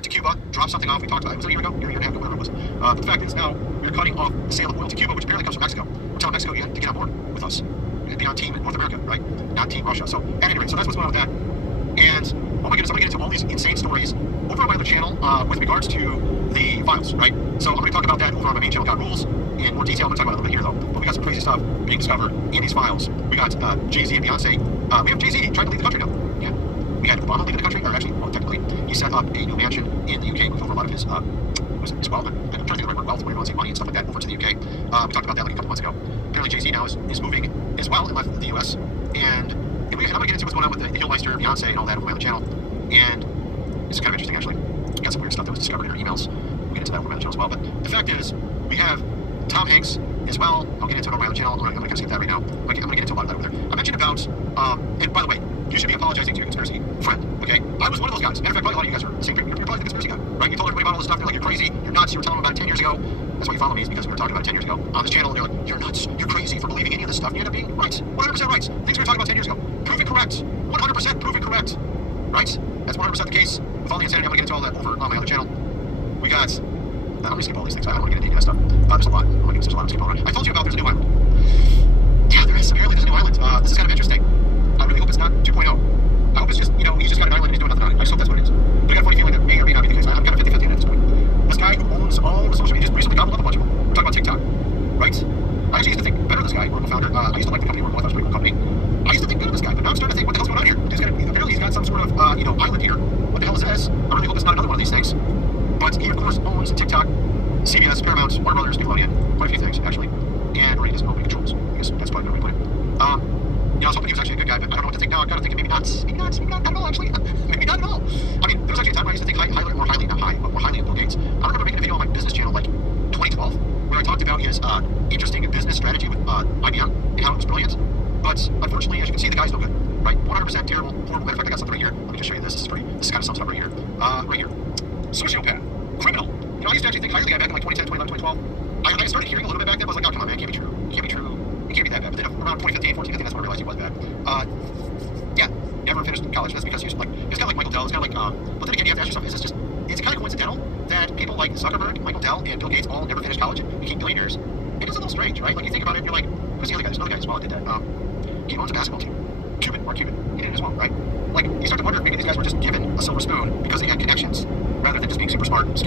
went to Cuba, dropped something off. We talked about it. Was it a year ago? Year and a half ago, whatever it was. But the fact is now we're cutting off the sale of oil to Cuba, which apparently comes from Mexico. We're telling Mexico you have to get on board with us. You have to be on team North America, right? Not team Russia. So at any rate, so that's what's going on with that. And oh my goodness, I'm going to get into all these insane stories over on my other channel with regards to the files, right? So I'm going to talk about that over on my main channel, Got Rules, in more detail. I'm going to talk about it a little bit here, though. But we got some crazy stuff being discovered in these files. We got Jay-Z and Beyonce. We have Jay-Z trying to leave the country now. Yeah. We had Obama leaving the country, or actually, well, technically, he set up a new mansion in the UK with over a lot of his, his wealth. I'm trying to think of the right word, wealth, where you want to say money and stuff like that, over to the UK. We talked about that like a couple months ago. Apparently, Jay-Z now is moving as well and left the US. And I'm going to get into what's going on with the Hillmeister, Beyonce, and all that over my other channel. And it's kind of interesting, actually. Got some weird stuff that was discovered in her emails. We'll get into that over my other channel as well. But the fact is, we have Tom Hanks as well. I'll get into it on my other channel. I'm going to kind of skip that right now. I'm going to get into a lot of that over there. I mentioned about, and by the way, you should be apologizing to your conspiracy friend, okay? I was one of those guys. Matter of fact, probably a lot of you guys are the same. You're probably the conspiracy guy, right? You told everybody about all this stuff. They're like, you're crazy, you're nuts. You were telling them about it 10 years ago. That's why you follow me, is because we were talking about it 10 years ago on this channel. And they're like, you're nuts, you're crazy for believing any of this stuff. And you end up being right. 100% right. Things we were talking about 10 years ago. Proven correct. 100% proven correct. Right? That's 100% the case. With all the insanity, I'm going to get into all that over on my other channel. We got... I'm going to skip all these things. I don't want to get into any of that stuff. There's a lot. There's a lot to skip over. I told you about there's a new island. Yeah, there is. Apparently there's a new island. This is kind of interesting. I really hope it's not 2.0. I hope it's just, he's just got an island and he's doing nothing on it. I just hope that's what it is. But I got a funny feeling that may or may not be the case. I'm kind of 50-50 on it at this point. This guy who owns all the social media just recently gobbled up a bunch of them. We're talking about TikTok, right? I actually used to think better of this guy, Oracle founder. I used to like the company Oracle. I thought it was a pretty cool company. I used to think good of this guy, but now I'm starting to think, what the hell's going on here? Apparently he's got some sort of, island here. What the hell is this? I really hope it's not another one of these things. But he, of course, owns TikTok, CBS, Paramount, Warner Brothers, Nickelodeon, quite a few things, actually. And, or he doesn't own any controls. I guess that's probably the way to put it. I was hoping he was actually a good guy, but I don't know what to think now. I've got to think maybe not. Maybe not at all, actually. Maybe not at all. I mean, there was actually a time where I used to think more highly of Bill Gates. I remember making a video on my business channel, like 2012, where I talked about his interesting business strategy with IBM and how it was brilliant. But unfortunately, as you can see, the guy's no good, right? 100% terrible, horrible. Matter of fact, I got something right here. Let me just show you this. This kind of sums it up right here. Right here. Sociopath. Criminal. I used to actually think highly of the guy back in like 2010, 2011, 2012. I started hearing a little bit back then, but I was like, oh, come on, man, it can't be true. It can't be true. It can't be that bad. But then around 2015, 14, I think that's when I realized he was bad. Yeah, never finished college. That's because he was like, it's kind of like Michael Dell. It's kind of like, but then again, you have to ask yourself, is this just, it's kind of coincidental that people like Zuckerberg, Michael Dell, and Bill Gates all never finished college and became billionaires? It is a little strange, right? Like, you think about it, and you're like, who's the other guy? There's another guy as well that did that. He owns a basketball team. Mark Cuban. He did it as well, right? Like, you start to wonder if maybe these guys were just given a silver spoon because they had connections rather than just being super smart.